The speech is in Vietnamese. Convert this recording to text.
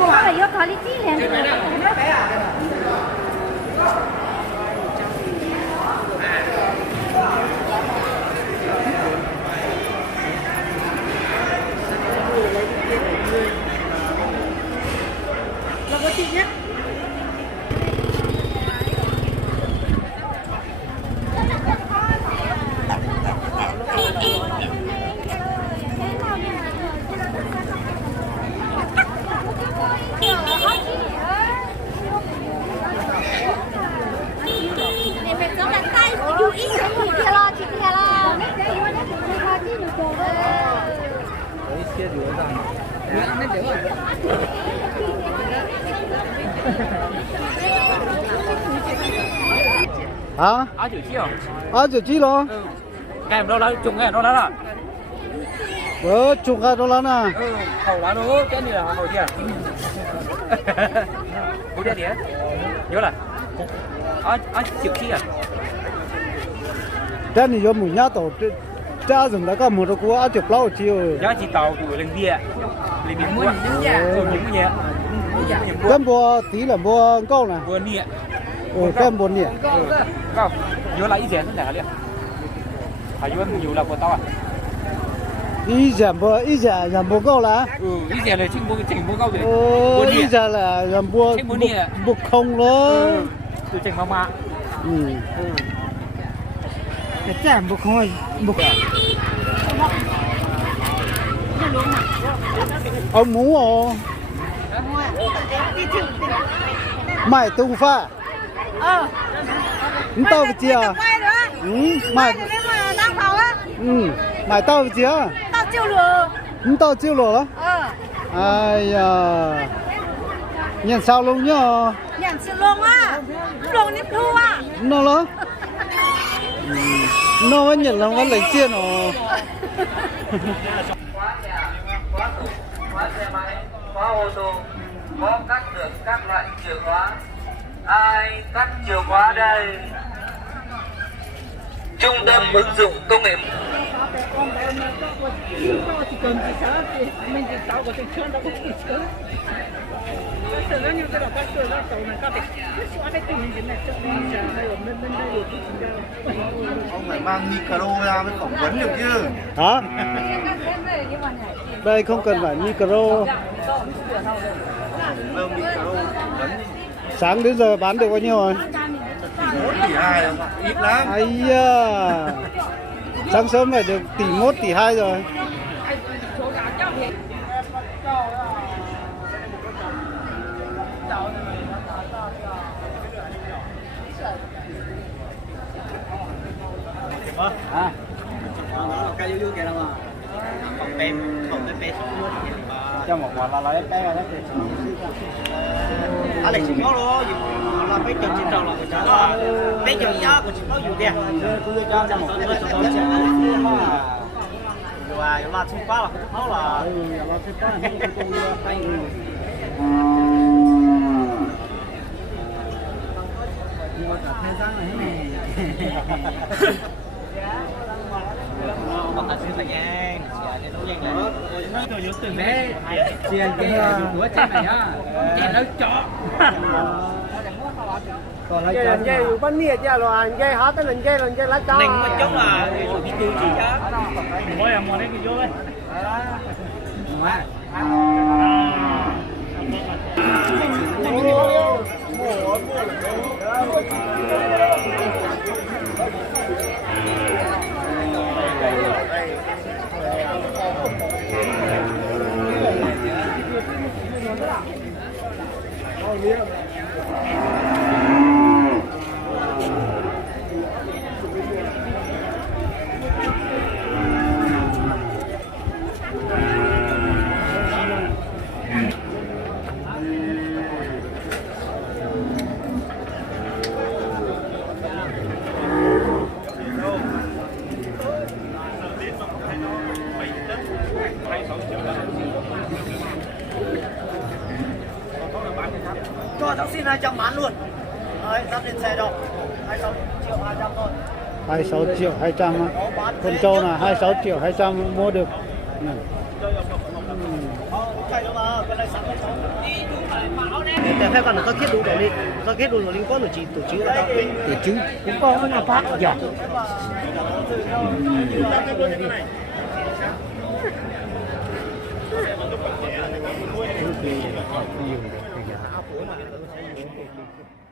Đó là do quality liền. Nó có chị nhé. Hả? Áo chữ chi à? Áo chữ chi lo? Kèm đâu đó trùng cái đó đó. Chung cái đó là nè. Khẩu lá nó cái gì là hồi kia. Bố đĩa đĩa. Nhớ là. Áo chữ chi à? Cái này do mình nhát tổ cha dùng đã có một cái áo chữ lâu chiều. Giá chỉ tàu của lên bia. Lên bia mua. Những gì? Cái bùa tí là bùa câu nè. Bùa nịa. Cái bùa nịa. Câu. Nhớ là ý gì thế này liền. Phải nhớ nhiều là của tao à? Ý giảm bùa câu là? Ý gì là chỉnh bùa câu rồi. Ý giảm là giảm bùa không đó. Từ chỉnh mama. Cái giảm bùa không ai bùa. Ông mũ à? Mày tu pha. Tao với chị à? Mày mày tao với chị à? Tao chiêu lửa. Ai à. Nhận sao luôn nhá. Nhận sự luôn á. Luôn nếp thu à. Nó đó. Nó mới nhận là vẫn lấy chiên rồi. Khóa xe máy, khóa ô tô, có cắt được các loại chìa khóa. Ai cắt chìa khóa đây? Trung tâm ứng dụng công nghệ. Ông phải mang micro ra mới phỏng vấn được chứ. Hả? Đây không cần phải micro. Đâu micro phỏng vấn. Sáng đến giờ bán được bao nhiêu rồi? 1 tỷ 2 không ạ? Ít lắm. Ây da. Sáng sớm phải được tỷ 1, tỷ 2 rồi. Cái vui kìa đâu mà. Không tem Cho một quả là lấy cái đó thì. Anh lại chỉ có luôn, là mấy chục chín đầu là người ta đó. Mấy chục giá của chị có nhiều tiền. Cứ cho một cái số tiền Và là chung quá là không là. Là thế quá không Mua cả thế gian này này. Bằng là xin nhanh, để đấu nhanh này. Nó tôi nhớ từng đấy. tiền cái của trên này á. Tiền nó chó. còn lấy Cái này bán nhiệt chứ rồi, cái hết tới lần cái lá cho. Nành mà chống là bị tiêu chí á. Mỗi em mua đấy cái vô đấy. Cho cháu xin 200 bán luôn. Đấy, dắt lên xe đâu. 26 triệu 200 thôi. 26 triệu 200 á. Con trâu là 26 triệu 200 mua được. Chạy đâu mà, cái này sẵn cho cháu. phải còn có kết đủ rồi đi, có kết đủ rồi liên quan tổ chức cũng có cái nào phát giỏi. Thank you.